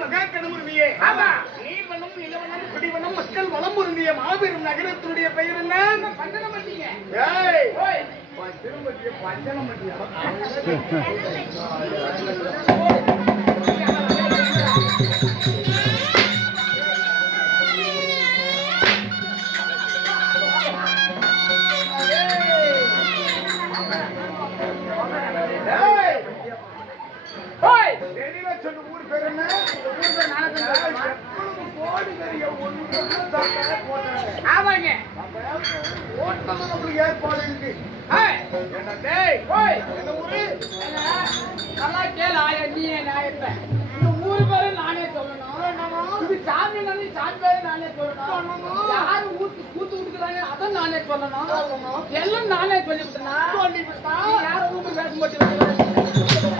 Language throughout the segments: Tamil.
மகா கடமுருவியே. ஆமா. நீர்வனம், நிலவனம், குடிவனம், மக்கள் வளம் பொருந்திய மாபெரும் நகரத்துடைய பெயர் என்ன? பஞ்சனமட்டிங்க. ஏய், ஓய். திரும்பட்டிய பஞ்சனமட்டியா? ஊர் பேர் என்ன? ஆமாங்க. ஏற்பாடு இருக்கு. என்ன ஊரு? நல்லா கேளு ஆயா, நீ நான் இந்த ஊரு பேரு நானே சொல்லணும். இது சாமி சாமி பேரு நானே சொல்லணும். யாரு கூத்து விட்டுக்கிறாங்க அதை நானே சொல்லணும். எல்லாம் நானே சொல்லிவிட்டேன்னா யாரும் ஊருக்கு பேச மாட்டேன்.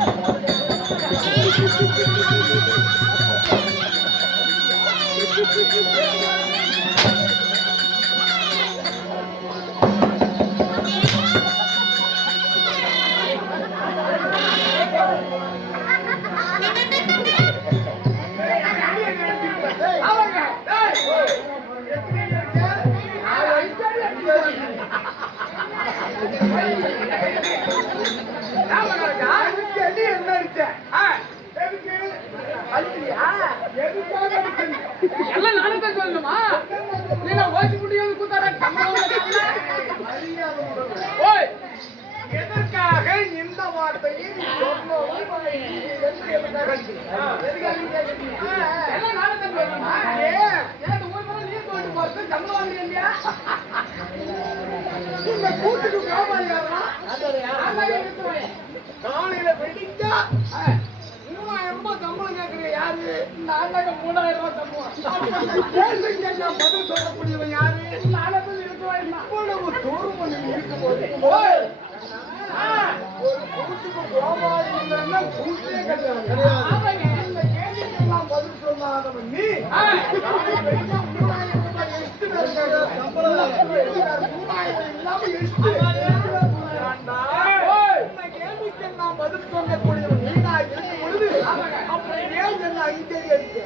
எல்லாம் நானே தான் சொல்லணுமா? ஓசி முடியாது கூத்தாரா? ஓய், எதற்காக இந்த வார்த்தையை எல்லாம் நானே தான் சொல்லணுமா? எனக்கு ஊர் மேல நீர் போட்டு போறது சம்பளம் வாங்குறீங்க இல்லையா? இந்த கூட்டுக்கு வியாபாரி காலையில வெடிச்சா 3000 ரூபாய் சம்பளம் கேட்கிறீங்க. யாரு? நாங்க 3000 ரூபாய் சம்பளம். பதில் சொல்லக்கூடியவன் யாரு? நானும் இருக்குவேன். இவ்வளவு தூரம் இருக்கும்போது ஒரு கூட்டுக்கு வியாபாரி இல்லைன்னா கூட்டே கிடையாது. இந்த கேள்விக்கெல்லாம் பதில் சொல்லாதவன் நீ. 3000 ரூபாய் எட்டு சம்பளம் 3000 இல்லாம எட்டு கேள்விக்கெல்லாம் பதில் சொல்லக்கூடியவன் நீனா இருக்கும் பொழுது அப்புறம் ஏன் என்ன ஐந்தே அடிக்க?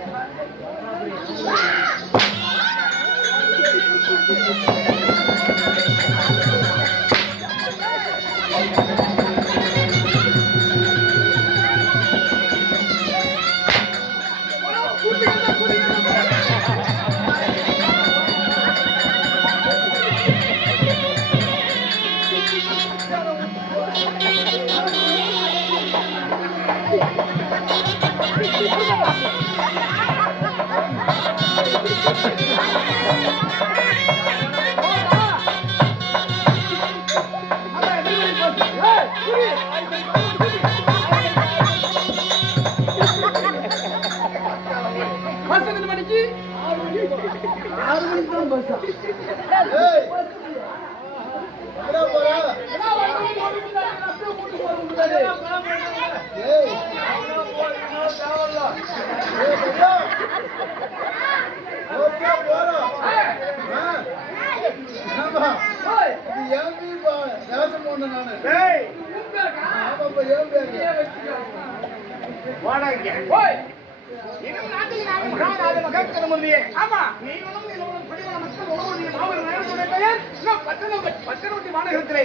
பச்சனவட்டி மாநகரத்திலே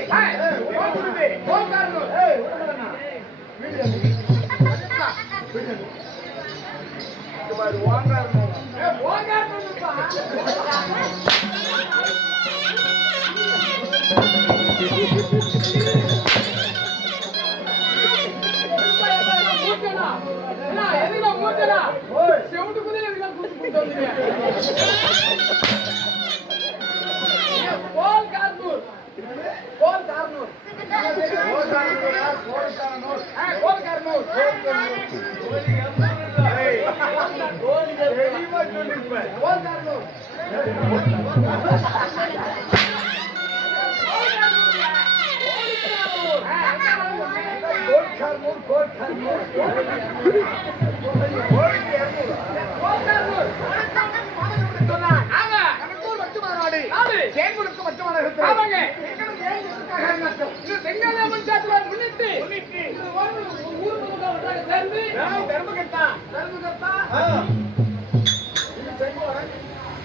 இன்னும் செங்கோடன்,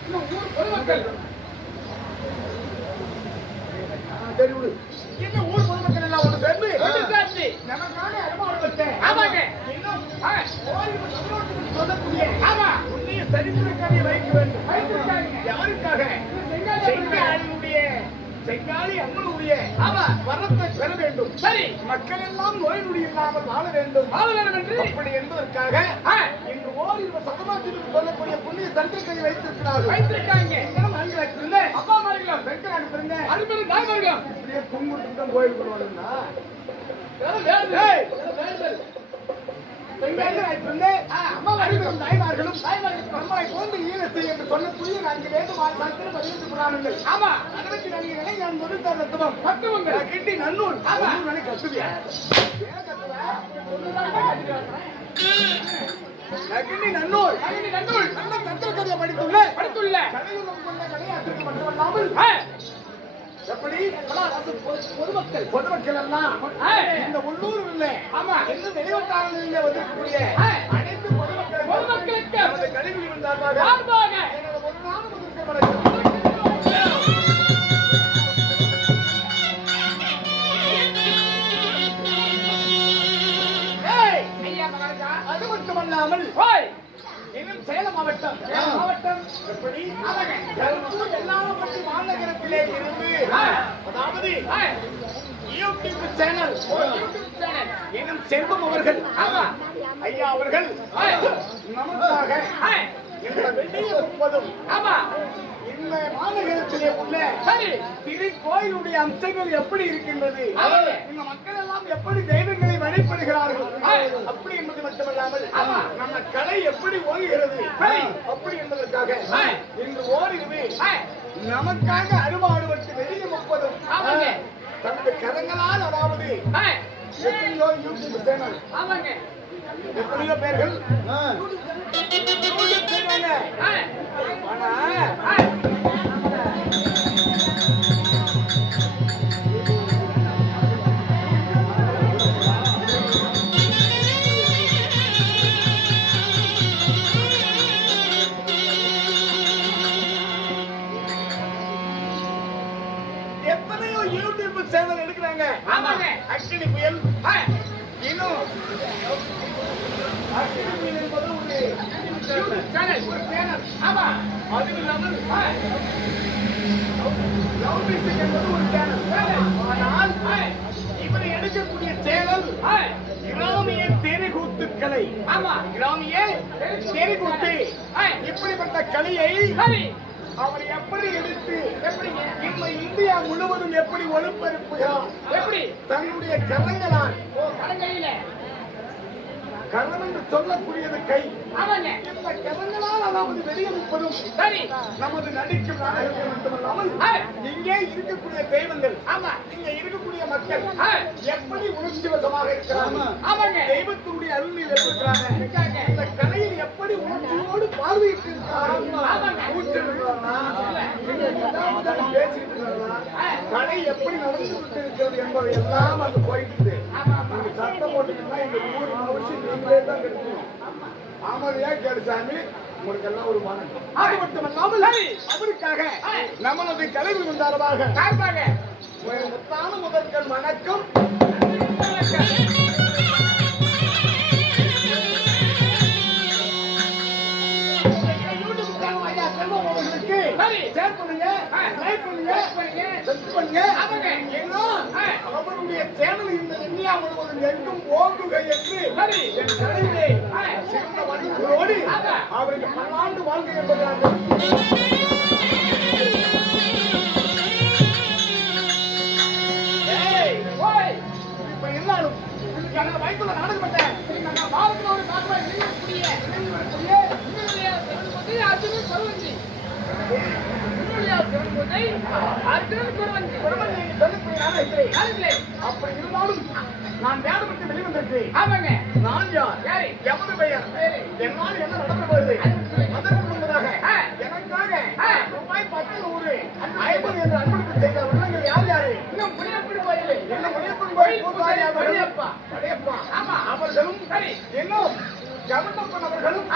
இன்னும் ஊர் பொதுமக்கள். சரி விடு. இன்னும் ஊர் பொதுமக்கள் எல்லாம் ஒன்று சேர்ந்து நமக்காக அனுமானம் வச்சேன். ஆமாங்க. இன்னும் ஓரிரு சமூகத்துக்கு சொல்லக்கூடிய உன்னைய சரித்திரக்காரியை வைக்க வேண்டும். யாருக்காக? செங்காலி அம்மனுடைய வரத்தை பெற வேண்டும். சரி, மக்கள் எல்லாம் நோய் நொடி இல்லாமல் வாழ வேண்டும் என்று அப்படி என்பதற்காக இன்று ஓரிரு சமூகத்திற்கு சொல்லக்கூடிய புண்ணிய சரித்திரத்தை வைத்திருக்கிறாங்க. அப்பா மாறிக்கலாம் வெங்கட் அனுப்பிருங்க. அனுப்பிருங்க தாய்மார்களாம். இப்படியே கும்பிட்டு தான் கோயில் கொள்வாங்கன்னா நம்மளை போன்று ஈழத்தை என்று சொல்லக்கூடிய 4 வேத வாசகத்தில் 18 புராணங்கள். ஆமா, அதற்கு நடிகர்களை நான் முதல் தத்துவங்கள் கிட்டி நன்னூல் நானே கத்துவியா நன்னூல் நல்ல தந்திரக்கதையை படித்துள்ள கலையாத்திற்கு மட்டுமல்லாமல் எப்படி பொதுமக்கள் எல்லாம் இந்த உள்ளூர் இல்ல இன்னும் வெளிவட்டாரங்களில் வந்திருக்கக்கூடிய அனைத்து பொதுமக்களுக்கு கல்வி வந்தார்கள். ஒரு நாள் அது மட்டுமல்லாமல் இன்னும் சேலம் மாவட்டம் எப்படி எல்லாவற்றையும் மாநகரத்திலே இருந்து அதாவது யூடியூப் சேனல் இன்னும் செல்வம் அவர்கள் ஐயா அவர்கள் நமக்காக இந்த வெளியே முப்பதும் இந்த மாநகரத்திலே உள்ள திருக்கோயிலுடைய அம்சங்கள் எப்படி இருக்கின்றது, இந்த மக்கள் எல்லாம் எப்படி தெய்வங்களை வழிபடுகிறார்கள் அப்படி என்பது மட்டுமல்லாமல் நம்ம கலை எப்படி ஓடுகிறது அப்படி என்பதற்காக இன்று ஓடிடுவே நமக்காக அறுபாடுபட்டு வெளியே முப்பதும் தனது கரங்களால் அதாவது எத்தனையோ யூடியூப் சேனல் எத்தனையோ பேர்கள் எத்தனையோ யூடியூப் சேனல் எடுக்கிறாங்க. அக்கினி புயல் இன்னும் அக்கினி புயல் என்பது ஒரு சேனல் அது இல்லாமல் என்பது ஒரு சேனல். ஆனால் இவரை எடுக்கக்கூடிய சேனல் கிராமிய தெருக்கூத்துக்களை கிராமிய தெருக்கூத்து இப்படிப்பட்ட கலையை அவர் எப்படி எடுத்து இந்த இந்தியா முழுவதும் எப்படி ஒளிபரப்புகிறார் எப்படி தன்னுடைய கரங்களால் கரம் என்று சொல்லக்கூடியது கை இந்த கரங்களால் அதாவது வெளியே முப்பதும் நமது நடிக்கும் நாடகங்கள் மட்டுமல்லாமல் இங்கே இருக்கக்கூடிய தெய்வங்கள் இங்க இருக்கக்கூடிய மக்கள் எப்படி உணர்ச்சிவசமாக இருக்கிறாங்க தெய்வத்தினுடைய அருளில் இருக்கிறாங்க இந்த கலையை எப்படி உணர்ச்சியோடு பார்வையிட்டு கலை எப்படி நடந்து கொண்டு இருக்கிறது என்பதை எல்லாம் அது போயிட்டு சட்டம் போட்டுக்கிட்டா இந்த ஊரின் அவசியம் நீங்களே தான் கிடைக்கணும். ஆமதியா கேடுசாமி உங்களுக்கு எல்லாம் ஒரு வணக்கம். அது மட்டுமல்லாமல் அவருக்காக நம்மளது கலைவு வந்தாரமாக முத்தான முதற்கண் வணக்கம். அவருடைய சேனல் இந்த இந்தியா முழுவதும் எங்கும் ஓங்குக என்று என் தலைவிலே சிறந்த வழிகளோடு அவருக்கு பல்லாண்டு வாழ்க்கை என்பதாக இப்ப எல்லாரும் எனக்கு வயசுல நாடகம் பண்ணேன் ஒரு அப்படி இருந்தாலும் நான் வேடப்பட்டு வெளிவந்திருக்கிறேன். நான் யார், எமது பெயர், என்னால் என்ன நடந்து போகுது அதற்கு முன்பதாக எனக்காக ரூபாய் 10 100 50 என்று அன்பளிப்பு செய்த உள்ளங்கள் யார் யாரு? இன்னும் புளியப்பன் கோயில், என்ன புளியப்பன் கோயில் பூசாரி அவர்களும் அவர்களும் இன்னும் ஜமந்தப்பன் அவர்களும்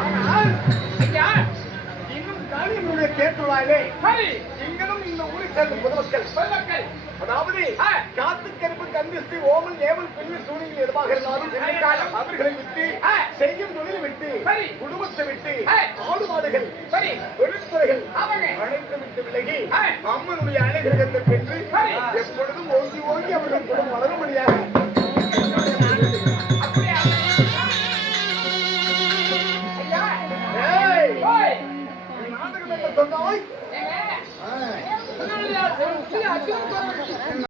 ஆனால் ஐயா இன்னும் காரியங்களுடைய கேட்டுள்ளாயே சரி எங்களும் இந்த ஊரை சேர்ந்த பொதுமக்கள் பொதுமக்கள் அதாவது காத்து கருப்பு கந்திஸ்து ஓமல் ஏவல் பிள்ளை சூழ்நிலை எதுவாக இருந்தாலும் எதிர்காலம் அவர்களை விட்டு செய்யும் தொழிலை விட்டு சரி. குடும்பத்தை விட்டு ஆ. மாடுகள் சரி தொழில்துறைகள் ஆமாங்க அனைத்து விட்டு விலகி ஆ. அம்மனுடைய அனுகிரகத்தை பெற்று சரி. எப்பொழுதும் ஓங்கி ஓங்கி